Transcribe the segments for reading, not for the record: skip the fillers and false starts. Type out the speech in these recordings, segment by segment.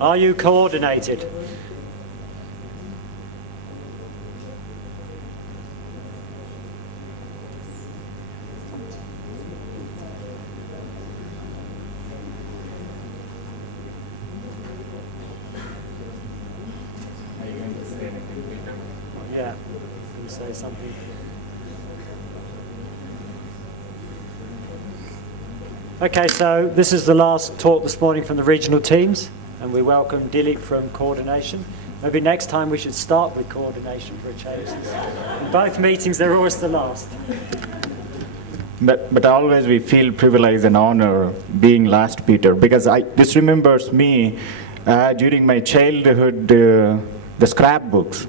Are you coordinated? Yeah, you say something. Okay, so this is the last talk this morning from the regional teams, and we welcome Dileep from coordination. Maybe next time we should start with coordination for a change. In both meetings, they're always the last. But always we feel privileged and honor being last, Peter, because this remembers me during my childhood, the scrapbooks.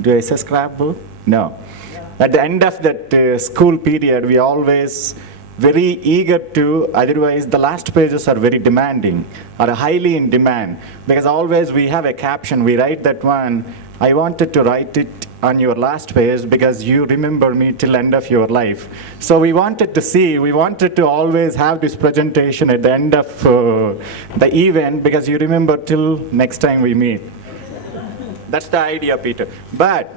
Do I say scrapbook? No. Yeah. At the end of that school period, we always very eager to, otherwise the last pages are very demanding, or highly in demand, because always we have a caption, we write that one, I wanted to write it on your last page because you remember me till end of your life. So we wanted to always have this presentation at the end of the event because you remember till next time we meet. That's the idea, Peter. But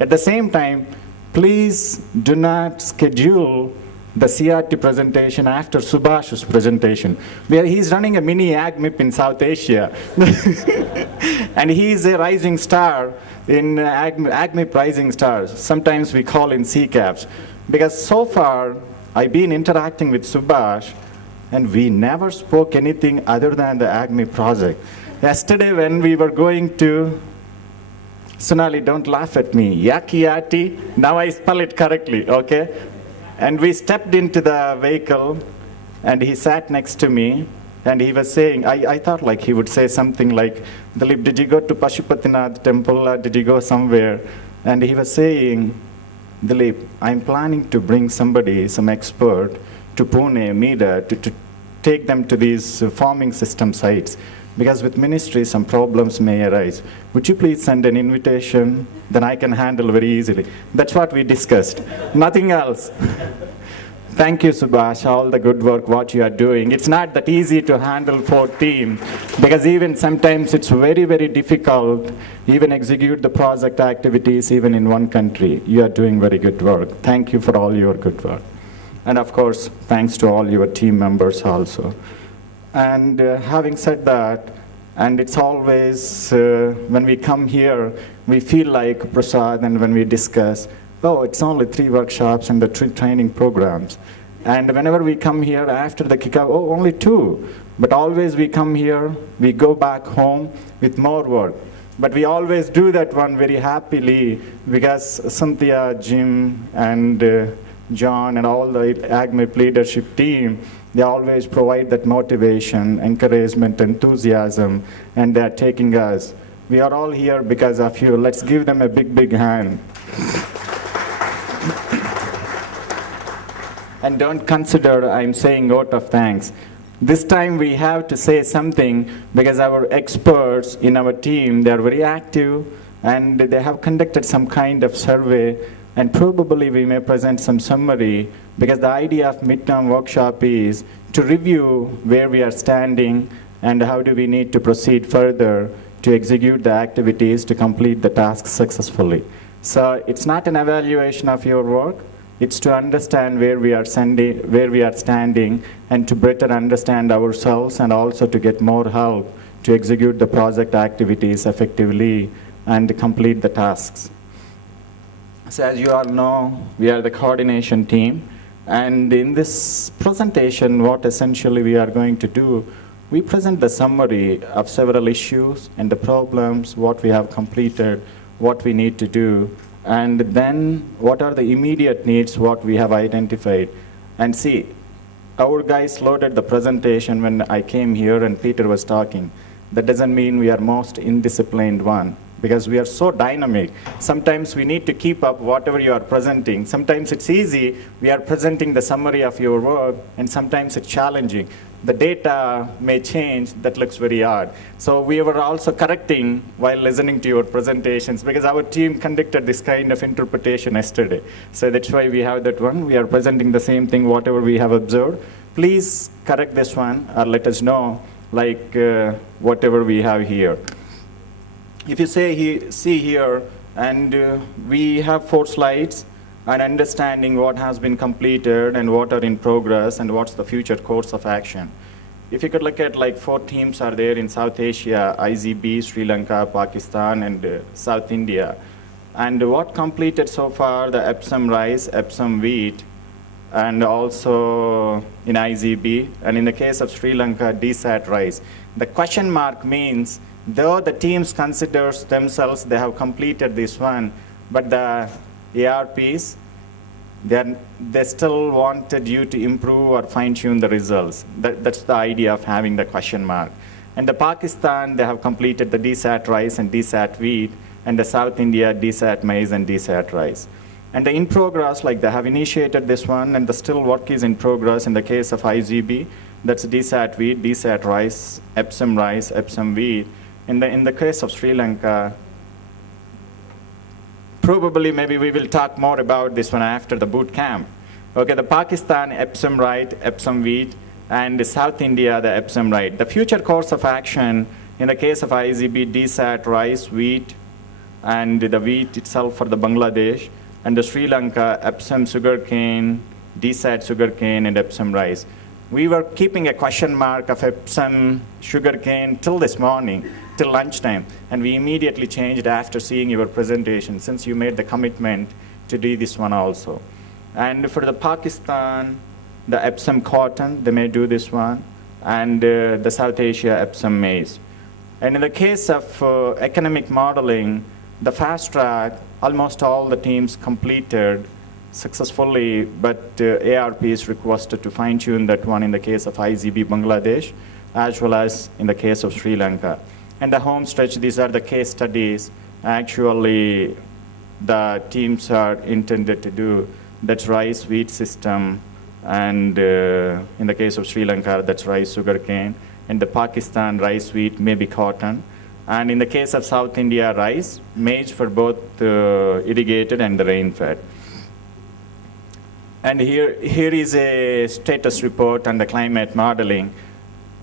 at the same time, please do not schedule the CRT presentation after Subhash's presentation, where he's running a mini AgMIP in South Asia. And he's a rising star in AgMIP rising stars. Sometimes we call in CCAPs. Because so far, I've been interacting with Subhash, and we never spoke anything other than the AgMIP project. Yesterday when we were going to, Sonali, don't laugh at me, Yakiyati, now I spell it correctly, okay? And we stepped into the vehicle, and he sat next to me, and he was saying, I thought like he would say something like, Dileep, did you go to Pashupatinath temple, or did you go somewhere? And he was saying, Dileep, I'm planning to bring somebody, some expert, to Pune, Mida, to take them to these farming system sites. Because with ministry, some problems may arise. Would you please send an invitation? Then I can handle very easily. That's what we discussed. Nothing else. Thank you, Subhash, all the good work, what you are doing. It's not that easy to handle for team, because even sometimes it's very, very difficult, even execute the project activities, even in one country. You are doing very good work. Thank you for all your good work. And of course, thanks to all your team members also. And having said that, and it's always, when we come here, we feel like Prasad, and when we discuss, oh, it's only 3 workshops and the 3 training programs. And whenever we come here after the kickoff, oh, only 2. But always we come here, we go back home with more work. But we always do that one very happily, because Cynthia, Jim, and John, and all the AgMIP leadership team, they always provide that motivation, encouragement, enthusiasm, and they're taking us. We are all here because of you. Let's give them a big, big hand. And don't consider I'm saying vote of thanks. This time we have to say something, because our experts in our team, they're very active, and they have conducted some kind of survey, and probably we may present some summary, because the idea of midterm workshop is to review where we are standing and how do we need to proceed further to execute the activities to complete the task successfully. So it's not an evaluation of your work, it's to understand where we are standing, and to better understand ourselves, and also to get more help to execute the project activities effectively and complete the tasks. So as you all know, we are the coordination team, and in this presentation, what essentially we are going to do, we present the summary of several issues and the problems, what we have completed, what we need to do, and then what are the immediate needs, what we have identified. And see, our guys loaded the presentation when I came here and Peter was talking. That doesn't mean we are most indisciplined one, because we are so dynamic. Sometimes we need to keep up whatever you are presenting. Sometimes it's easy, we are presenting the summary of your work, and sometimes it's challenging. The data may change, that looks very odd. So we were also correcting while listening to your presentations, because our team conducted this kind of interpretation yesterday. So that's why we have that one. We are presenting the same thing, whatever we have observed. Please correct this one, or let us know. like whatever we have here. If you see here, and we have 4 slides, and understanding what has been completed and what are in progress and what's the future course of action. If you could look at like 4 teams are there in South Asia, IZB, Sri Lanka, Pakistan, and South India. And what completed so far, the Epsom rice, Epsom wheat, and also in IZB, and in the case of Sri Lanka, DSAT rice. The question mark means, though the teams considers themselves they have completed this one, but the ARPs, they still wanted you to improve or fine-tune the results. That's the idea of having the question mark. And the Pakistan, they have completed the DSAT rice and DSAT wheat, and the South India, DSAT maize and DSAT rice. And the in progress, like they have initiated this one, and the still work is in progress in the case of IZB, that's DSAT wheat, DSAT rice, Epsom wheat. In the case of Sri Lanka, probably maybe we will talk more about this one after the boot camp. Okay, the Pakistan, Epsom rice, Epsom wheat, and the South India, the Epsom rice. The future course of action in the case of IZB, DSAT rice, wheat, and the wheat itself for the Bangladesh, and the Sri Lanka, Epsom sugarcane, DSAT sugarcane, and Epsom rice. We were keeping a question mark of Epsom sugarcane till this morning, till lunchtime, and we immediately changed after seeing your presentation, since you made the commitment to do this one also. And for the Pakistan, the Epsom cotton, they may do this one, and the South Asia Epsom maize. And in the case of economic modeling, the fast track, almost all the teams completed successfully, but ARP is requested to fine-tune that one in the case of IZB Bangladesh, as well as in the case of Sri Lanka. And the home stretch, these are the case studies actually the teams are intended to do. That's rice, wheat system, and in the case of Sri Lanka, that's rice, sugarcane. In the Pakistan, rice, wheat, maybe cotton. And in the case of South India, rice, maize for both irrigated and the rain-fed. And here is a status report on the climate modeling,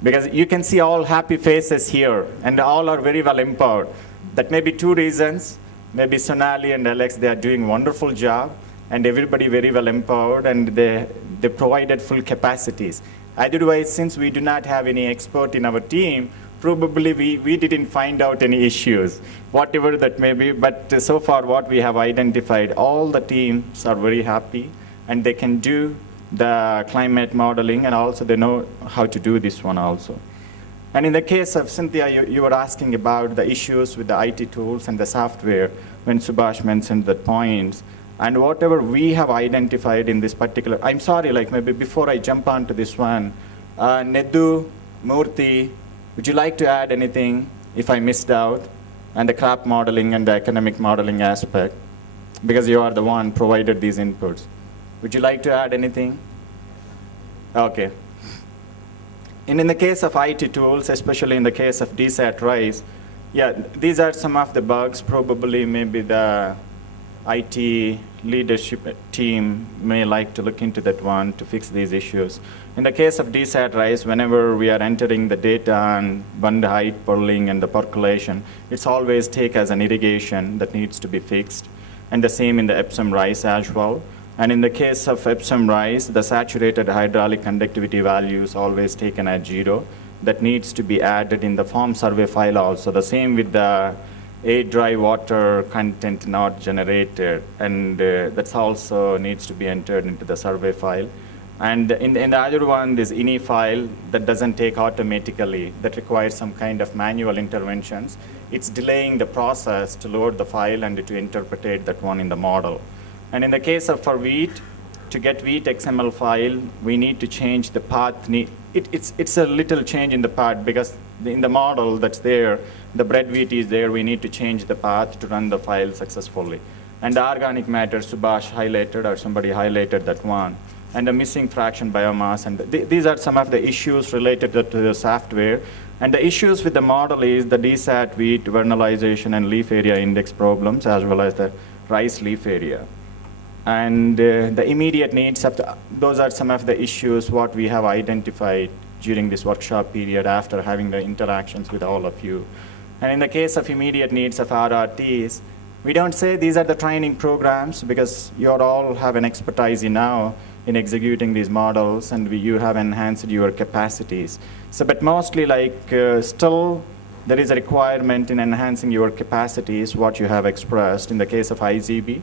because you can see all happy faces here, and all are very well empowered. That may be 2 reasons. Maybe Sonali and Alex, they are doing a wonderful job, and everybody very well empowered, and they provided full capacities. Otherwise, since we do not have any expert in our team, probably we didn't find out any issues, whatever that may be. But so far what we have identified, all the teams are very happy, and they can do the climate modeling, and also they know how to do this one also. And in the case of Cynthia, you were asking about the issues with the IT tools and the software when Subhash mentioned the points. And whatever we have identified in this particular, I'm sorry, like maybe before I jump onto this one, Neddu, Murthy, would you like to add anything if I missed out? And the crop modeling and the economic modeling aspect, because you are the one provided these inputs. Would you like to add anything? Okay. And in the case of IT tools, especially in the case of DSAT rice, yeah, these are some of the bugs. Probably maybe the IT leadership team may like to look into that one to fix these issues. In the case of DSAT rice, whenever we are entering the data on bund height, purling, and the percolation, it's always take as an irrigation that needs to be fixed. And the same in the Epsom rice as well. And in the case of Epsom rice, the saturated hydraulic conductivity value is always taken at 0. That needs to be added in the form survey file also. The same with the dry water content not generated, and that's also needs to be entered into the survey file. And in the other one, this INI file that doesn't take automatically, that requires some kind of manual interventions. It's delaying the process to load the file and to interpret that one in the model. And in the case of for wheat, to get wheat XML file, we need to change the path. It's a little change in the path, because in the model that's there, the bread wheat is there, we need to change the path to run the file successfully. And the organic matter, Subhash highlighted, or somebody highlighted that one. And the missing fraction biomass, and these are some of the issues related to the software. And the issues with the model is the DSAT wheat, vernalization, and leaf area index problems, as well as the rice leaf area. And the immediate needs of those are some of the issues what we have identified during this workshop period after having the interactions with all of you. And in the case of immediate needs of RRTs, we don't say these are the training programs because you all have an expertise now in executing these models, and you have enhanced your capacities. So, but mostly still there is a requirement in enhancing your capacities, what you have expressed. In the case of IGB,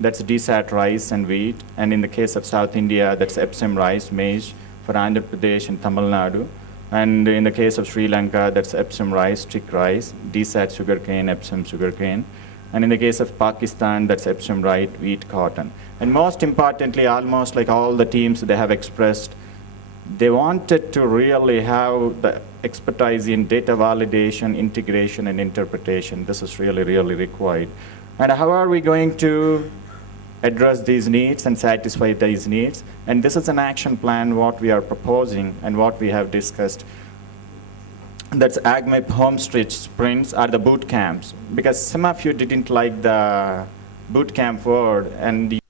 that's DSAT rice and wheat, and in the case of South India, that's Epsom rice, maize for Andhra Pradesh and Tamil Nadu. And in the case of Sri Lanka, that's Epsom rice, stick rice, DSAT sugarcane, Epsom sugarcane. And in the case of Pakistan, that's Epsom rice, wheat, cotton. And most importantly, almost like all the teams they have expressed, they wanted to really have the expertise in data validation, integration, and interpretation. This is really, really required. And how are we going to address these needs and satisfy these needs? And this is an action plan, what we are proposing and what we have discussed. That's AgMIP home stretch sprints are the boot camps, because some of you didn't like the boot camp word, and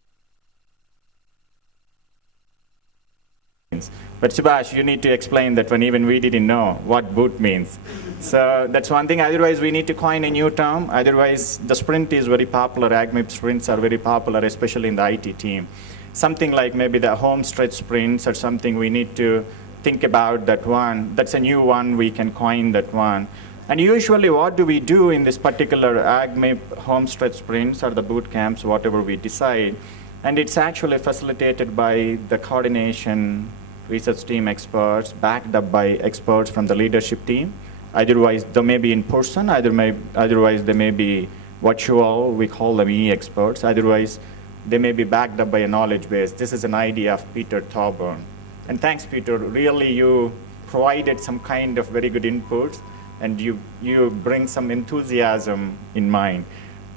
but Subhash, you need to explain that one. Even we didn't know what boot means. So that's one thing. Otherwise, we need to coin a new term. Otherwise, the sprint is very popular. AgMIP sprints are very popular, especially in the IT team. Something like maybe the home stretch sprints or something, we need to think about that one. That's a new one. We can coin that one. And usually, what do we do in this particular AgMIP home stretch sprints or the boot camps, whatever we decide? And it's actually facilitated by the coordination research team experts, backed up by experts from the leadership team. Otherwise, they may be in person, otherwise they may be virtual, we call them e-experts. Otherwise, they may be backed up by a knowledge base. This is an idea of Peter Thorburn. And thanks, Peter. Really, you provided some kind of very good inputs, and you bring some enthusiasm in mind.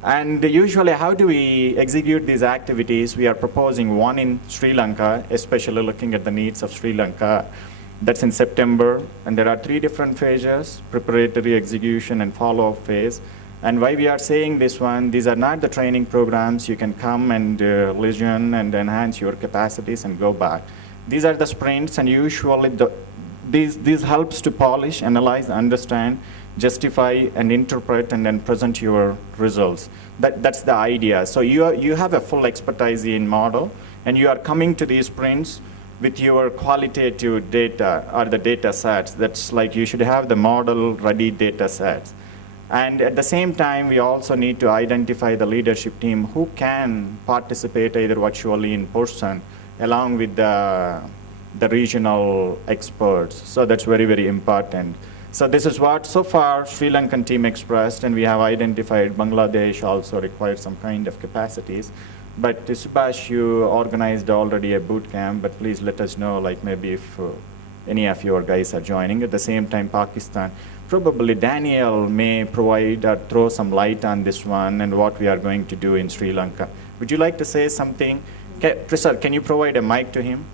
And usually, how do we execute these activities? We are proposing one in Sri Lanka, especially looking at the needs of Sri Lanka. That's in September, and there are 3 different phases: preparatory, execution, and follow-up phase. And why we are saying this one, these are not the training programs. You can come and listen and enhance your capacities and go back. These are the sprints, and usually these helps to polish, analyze, understand, justify, and interpret, and then present your results. That's the idea. So you have a full expertise in model, and you are coming to these sprints with your qualitative data or the data sets. That's like you should have the model-ready data sets. And at the same time, we also need to identify the leadership team who can participate either virtually in person, along with the regional experts. So that's very, very important. So this is what so far Sri Lankan team expressed, and we have identified Bangladesh also requires some kind of capacities. But Subhash, you organized already a boot camp, but please let us know, like maybe if any of your guys are joining. At the same time, Pakistan, probably Daniel may provide or throw some light on this one and what we are going to do in Sri Lanka. Would you like to say something? Prasad, can you provide a mic to him?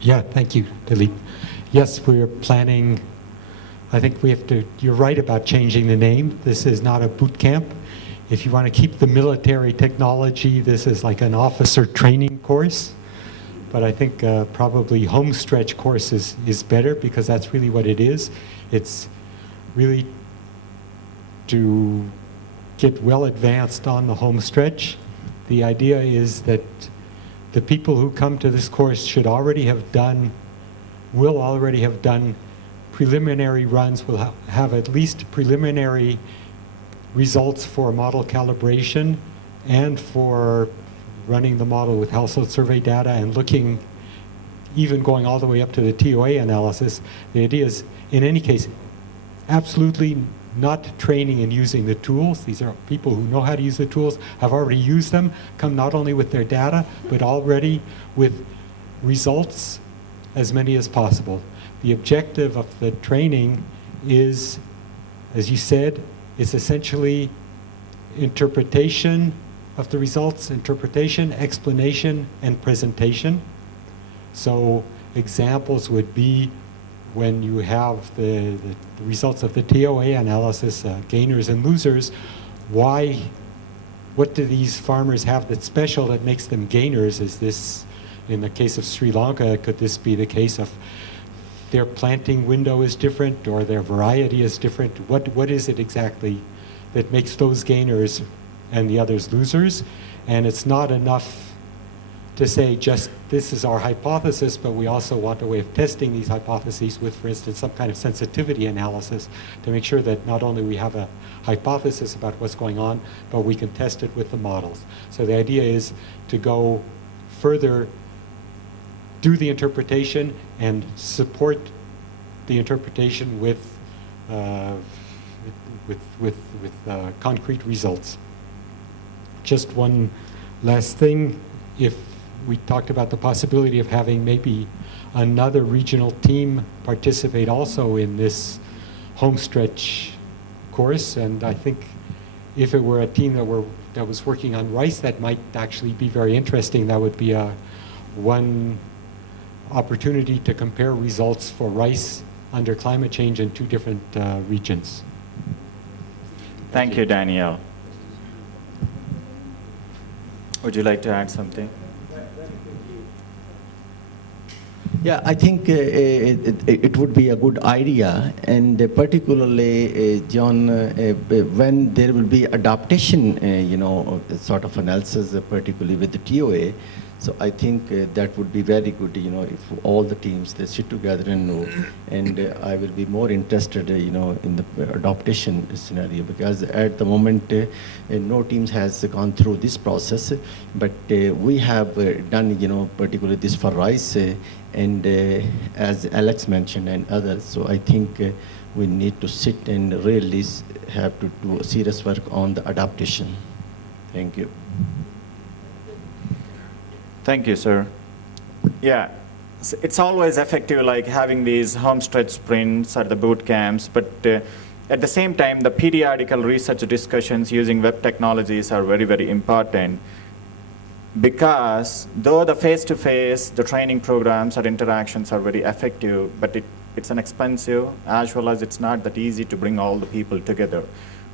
Yeah, thank you, Dileep. Yes, we're planning, I think we have to, you're right about changing the name. This is not a boot camp. If you want to keep the military technology, this is like an officer training course. But I think probably home stretch course is better, because that's really what it is. It's really to get well advanced on the home stretch. The idea is that the people who come to this course should already have done, will already have done preliminary runs, will have at least preliminary results for model calibration and for running the model with household survey data and looking, even going all the way up to the TOA analysis. The idea is, in any case, absolutely not training and using the tools. These are people who know how to use the tools, have already used them, come not only with their data, but already with results, as many as possible. The objective of the training is, as you said, it's essentially interpretation of the results, interpretation, explanation, and presentation. So examples would be when you have the results of the TOA analysis, gainers and losers, why what do these farmers have that's special that makes them gainers? Is this, in the case of Sri Lanka, could this be the case of their planting window is different or their variety is different? What is it exactly that makes those gainers and the others losers? And it's not enough to say just this is our hypothesis, but we also want a way of testing these hypotheses with, for instance, some kind of sensitivity analysis to make sure that not only we have a hypothesis about what's going on, but we can test it with the models. So the idea is to go further, do the interpretation, and support the interpretation with concrete results. Just one last thing. If we talked about the possibility of having maybe another regional team participate also in this homestretch course, and I think if it were a team that was working on rice, that might actually be very interesting. That would be one opportunity to compare results for rice under climate change in two different regions. Thank you, Daniel. Would you like to add something? Yeah, I think it would be a good idea, and particularly, John, when there will be adaptation, sort of analysis, particularly with the TOA. So I think that would be very good, if all the teams, they sit together and know. And I will be more interested, in the adaptation scenario, because at the moment, no teams has gone through this process. But we have done, particularly this for rice, and as Alex mentioned and others. So I think we need to sit and really have to do serious work on the adaptation. Thank you. Thank you, sir. Yeah, it's always effective, like having these homestretch sprints or the boot camps, but at the same time, the periodical research discussions using web technologies are very, very important, because though the face-to-face, the training programs or interactions are very effective, but it's an expensive, as well as it's not that easy to bring all the people together.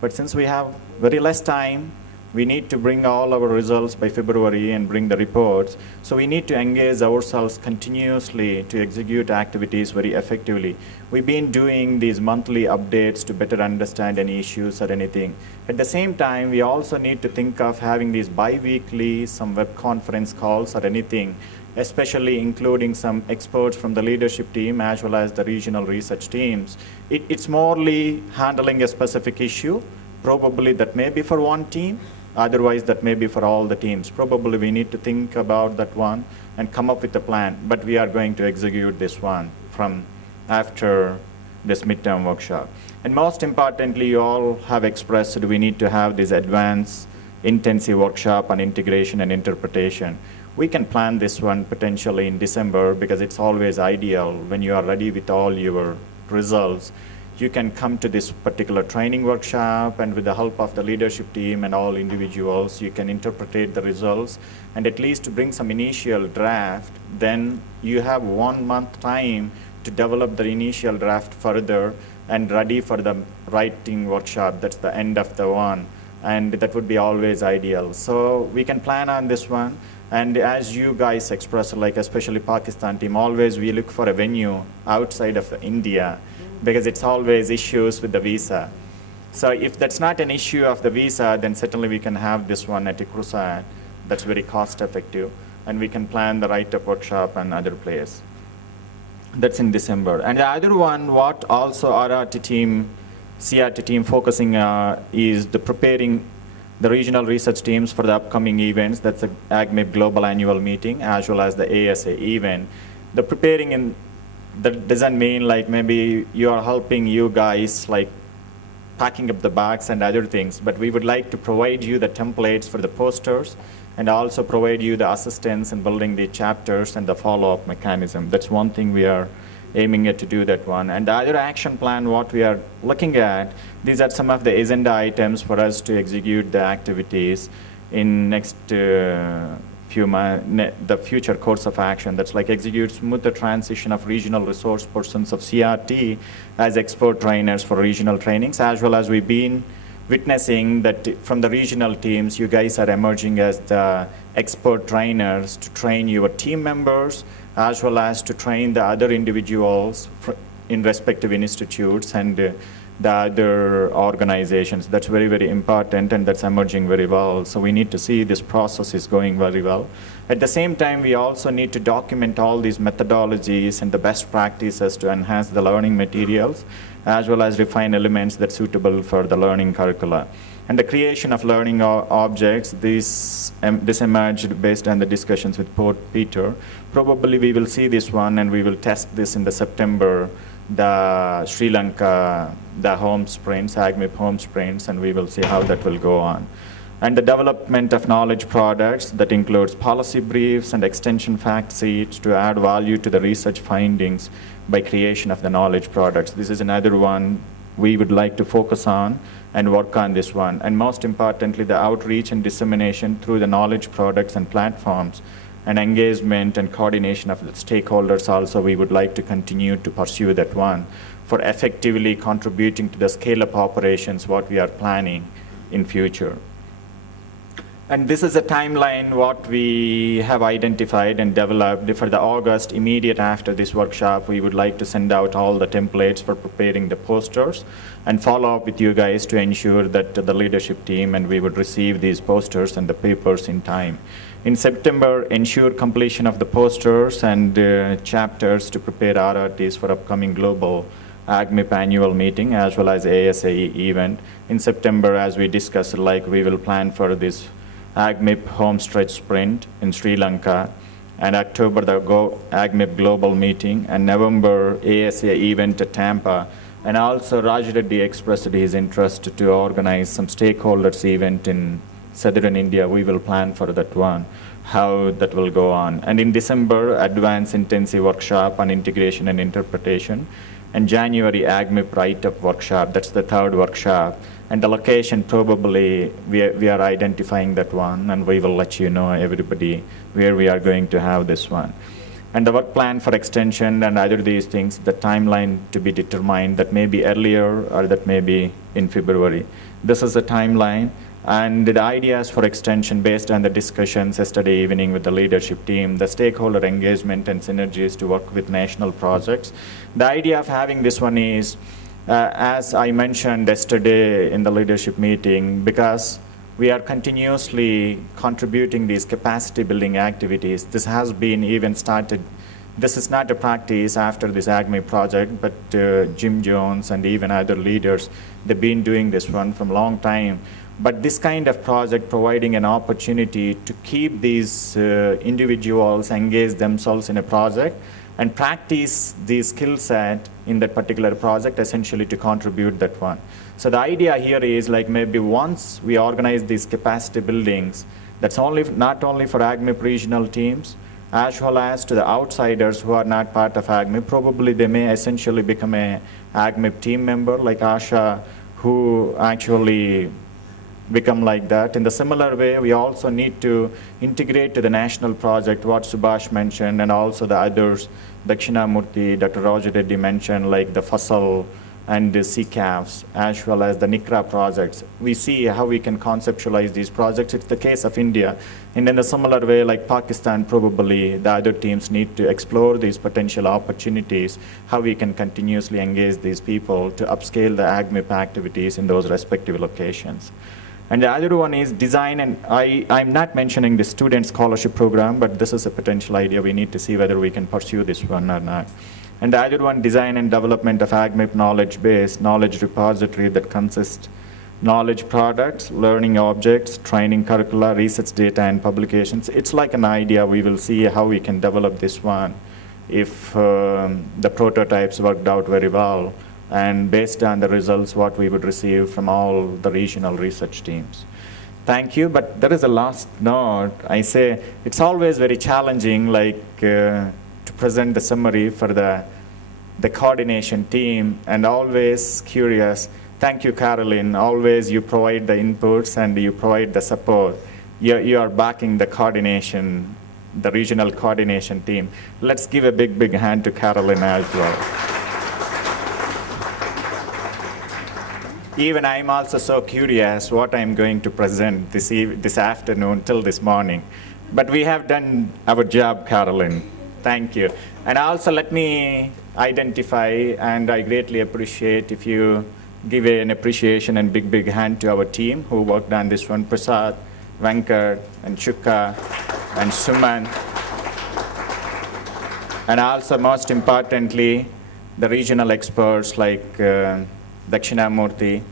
But since we have very less time, we need to bring all our results by February and bring the reports. So we need to engage ourselves continuously to execute activities very effectively. We've been doing these monthly updates to better understand any issues or anything. At the same time, we also need to think of having these bi-weekly, some web conference calls or anything, especially including some experts from the leadership team as well as the regional research teams. It's morely handling a specific issue. Probably that may be for one team, otherwise that may be for all the teams. Probably we need to think about that one and come up with a plan, but we are going to execute this one from after this midterm workshop. And most importantly, you all have expressed that we need to have this advanced intensive workshop on integration and interpretation. We can plan this one potentially in December, because it's always ideal when you are ready with all your results. You can come to this particular training workshop, and with the help of the leadership team and all individuals, you can interpret the results and at least bring some initial draft. Then you have 1 month time to develop the initial draft further and ready for the writing workshop. That's the end of the one, and that would be always ideal. So we can plan on this one. And as you guys express, like especially Pakistan team, always we look for a venue outside of India, because it's always issues with the visa. So if that's not an issue of the visa, then certainly we can have this one at Ikrusat. That's very cost effective, and we can plan the write-up workshop and other place. That's in December. And the other one, what also RRT team, CRT team focusing is the preparing the regional research teams for the upcoming events. That's the AgMIP Global Annual Meeting, as well as the ASA event. The preparing in that doesn't mean like maybe you are helping you guys like packing up the bags and other things, but we would like to provide you the templates for the posters and also provide you the assistance in building the chapters and the follow-up mechanism. That's one thing we are aiming at to do that one. And the other action plan, what we are looking at, these are some of the agenda items for us to execute the activities in next few months, the future course of action. That's like execute smoother transition of regional resource persons of CRT as expert trainers for regional trainings, as well as we've been witnessing that from the regional teams, you guys are emerging as the expert trainers to train your team members, as well as to train the other individuals in respective institutes and the other organizations. That's very, very important, and that's emerging very well. So we need to see this process is going very well. At the same time, we also need to document all these methodologies and the best practices to enhance the learning materials, as well as refine elements that's suitable for the learning curricula. And the creation of learning objects, this emerged based on the discussions with Peter. Probably we will see this one, and we will test this in the September, the Sri Lanka, the home sprints, AGMIP home sprints, and we will see how that will go on. And the development of knowledge products that includes policy briefs and extension fact sheets to add value to the research findings by creation of the knowledge products. This is another one we would like to focus on and work on this one. And most importantly, the outreach and dissemination through the knowledge products and platforms, and engagement and coordination of the stakeholders also, we would like to continue to pursue that one for effectively contributing to the scale-up operations what we are planning in future. And this is a timeline what we have identified and developed for the August immediate after this workshop. We would like to send out all the templates for preparing the posters and follow up with you guys to ensure that the leadership team and we would receive these posters and the papers in time. In September, ensure completion of the posters and chapters to prepare RRTs for upcoming global AGMIP annual meeting as well as ASAE event. In September, as we discussed, like we will plan for this AGMIP home stretch sprint in Sri Lanka, and October the AGMIP global meeting, and November ASA event at Tampa. And also Raj Reddy expressed his interest to organize some stakeholders event in southern India. We will plan for that one, how that will go on. And in December, advanced intensive workshop on integration and interpretation. And January, AGMIP write-up workshop, that's the third workshop. And the location, probably, we are identifying that one, and we will let you know, everybody, where we are going to have this one. And the work plan for extension and other these things, the timeline to be determined, that may be earlier or that may be in February. This is the timeline. And the ideas for extension based on the discussions yesterday evening with the leadership team, the stakeholder engagement and synergies to work with national projects. The idea of having this one is, as I mentioned yesterday in the leadership meeting, because we are continuously contributing these capacity building activities. This has been even started. This is not a practice after this AGMI project, but Jim Jones and even other leaders, they've been doing this one from a long time. But this kind of project providing an opportunity to keep these individuals engage themselves in a project and practice the skill set in that particular project, essentially to contribute that one. So the idea here is, like, maybe once we organize these capacity buildings, that's not only for AGMIP regional teams, as well as to the outsiders who are not part of AGMIP. Probably they may essentially become a AGMIP team member, like Asha, who actually become like that. In the similar way, we also need to integrate to the national project, what Subhash mentioned, and also the others, Dakshinamurthy, Dr. Roger Reddy mentioned, like the FASL and the CCAFs, as well as the NICRA projects. We see how we can conceptualize these projects. It's the case of India. And in a similar way, like Pakistan, probably the other teams need to explore these potential opportunities, how we can continuously engage these people to upscale the AGMIP activities in those respective locations. And the other one is design, and I'm not mentioning the student scholarship program, but this is a potential idea. We need to see whether we can pursue this one or not. And the other one, design and development of AGMIP knowledge base, knowledge repository that consists knowledge products, learning objects, training curricula, research data, and publications. It's like an idea. We will see how we can develop this one if the prototypes worked out very well, and based on the results, what we would receive from all the regional research teams. Thank you, but there is a last note. I say it's always very challenging, like to present the summary for the coordination team, and always curious. Thank you, Caroline. Always you provide the inputs and you provide the support. You are backing the coordination, the regional coordination team. Let's give a big, big hand to Caroline as well. even I'm also so curious what I'm going to present this afternoon till this morning. But we have done our job, Carolyn. Thank you. And also let me identify, and I greatly appreciate if you give an appreciation and big hand to our team who worked on this one, Prasad, Venkat, and Chukka, and Suman. And also, most importantly, the regional experts like Dakshinamurthy,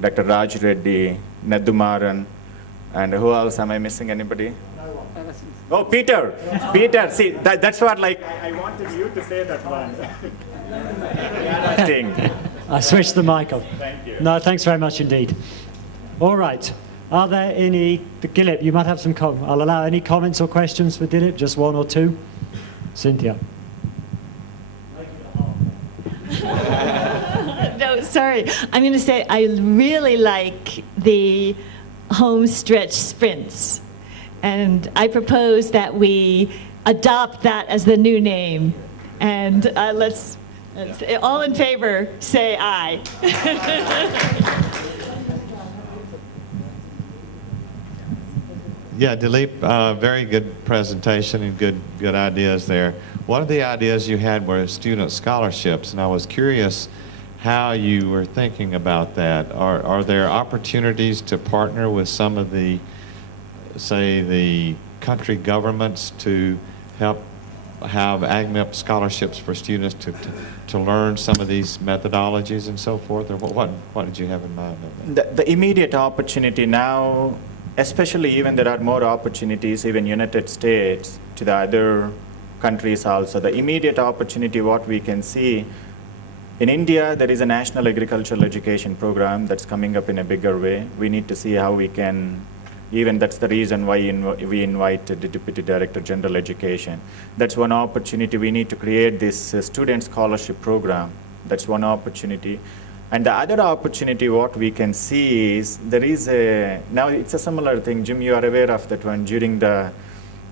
Dr. Raj Reddy, Nadumaran, and who else? Am I missing anybody? Oh, Peter. Peter, see, that's what, like, I wanted you to say that one. I switched the mic off. Thank you. No, thanks very much indeed. All right. Are there any, Dileep, you might have some I'll allow any comments or questions for Dileep, just one or two. Cynthia. No, sorry. I'm going to say I really like the home stretch sprints. And I propose that we adopt that as the new name. And let's all in favor, say aye. Yeah, Dileep, very good presentation and good ideas there. One of the ideas you had were student scholarships, and I was curious how you were thinking about that. Are there opportunities to partner with some of the, say, the country governments to help have AgMIP scholarships for students to learn some of these methodologies and so forth? Or what did you have in mind? The immediate opportunity now, especially even there are more opportunities, even United States, to the other countries also. The immediate opportunity, what we can see, in India, there is a national agricultural education program that's coming up in a bigger way. We need to see how we can, even that's the reason why we invite the Deputy Director General Education. That's one opportunity. We need to create this student scholarship program. That's one opportunity. And the other opportunity, what we can see is there is now it's a similar thing. Jim, you are aware of that one. During the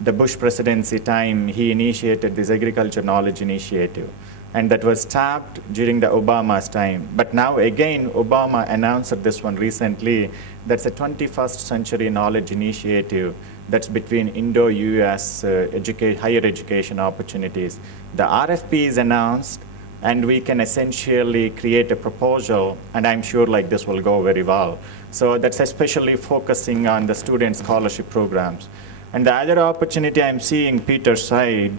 Bush presidency time, he initiated this Agriculture Knowledge Initiative. And that was stopped during the Obama's time. But now again, Obama announced this one recently. That's a 21st Century Knowledge Initiative that's between Indo-US higher education opportunities. The RFP is announced, and we can essentially create a proposal, and I'm sure like this will go very well. So that's especially focusing on the student scholarship programs. And the other opportunity I'm seeing Peter's side,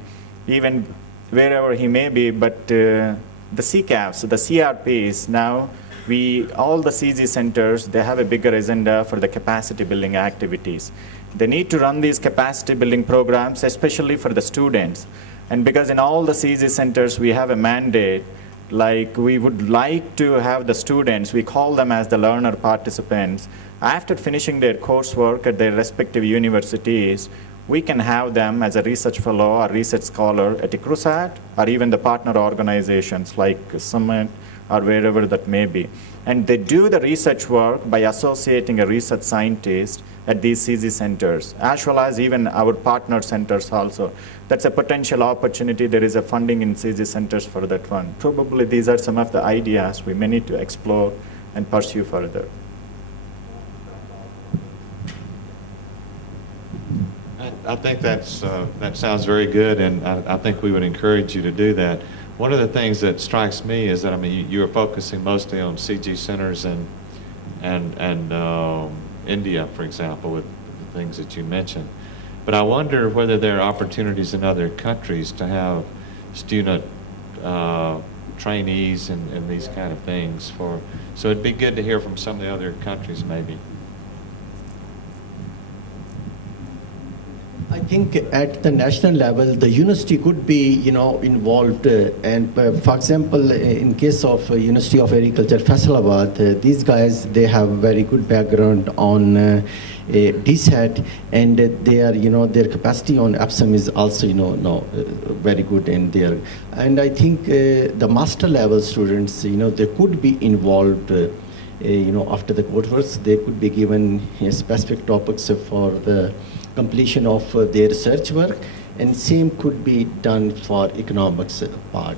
even wherever he may be, but the CCAFs, the CRPs, now all the CZ centers, they have a bigger agenda for the capacity building activities. They need to run these capacity building programs, especially for the students. And because in all the CZ centers, we have a mandate, like we would like to have the students, we call them as the learner participants, after finishing their coursework at their respective universities, we can have them as a research fellow or research scholar at ICRUSAT or even the partner organizations like Summit or wherever that may be. And they do the research work by associating a research scientist at these CZ centers, as well as even our partner centers also. That's a potential opportunity. There is a funding in CZ centers for that one. Probably these are some of the ideas we may need to explore and pursue further. I think that sounds very good, and I think we would encourage you to do that. One of the things that strikes me is that, I mean, you are focusing mostly on CG centers and India, for example, with the things that you mentioned. But I wonder whether there are opportunities in other countries to have student trainees and these kind of things. So it'd be good to hear from some of the other countries, maybe. I think at the national level, the university could be, involved. And for example, in case of University of Agriculture, Faisalabad, these guys, they have very good background on DSAT, and they are, their capacity on APSAM is also, very good in there. And I think the master level students, they could be involved. After the coursework, they could be given specific topics for the completion of their research work, and same could be done for economics part.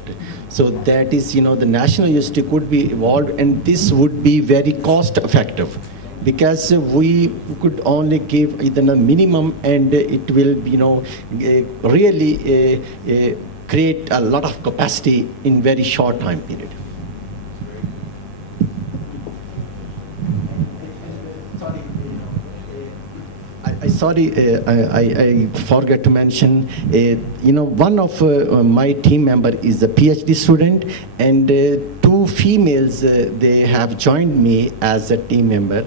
So that is, the national university could be involved, and this would be very cost effective, because we could only give either a minimum, and it will, really create a lot of capacity in very short time period. I forgot to mention, one of my team member is a PhD student, and two females, they have joined me as a team member,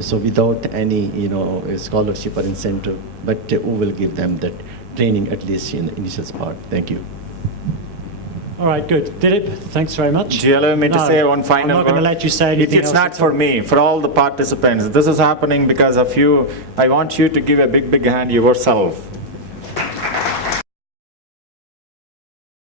so without any, scholarship or incentive, but we will give them that training at least in the initial part. Thank you. All right, good. Dilip, thanks very much. Do you allow me to say one final I'm not going to word? let you say anything It's else not at for all. me, for all the participants. This is happening because of you. I want you to give a big, big hand yourself.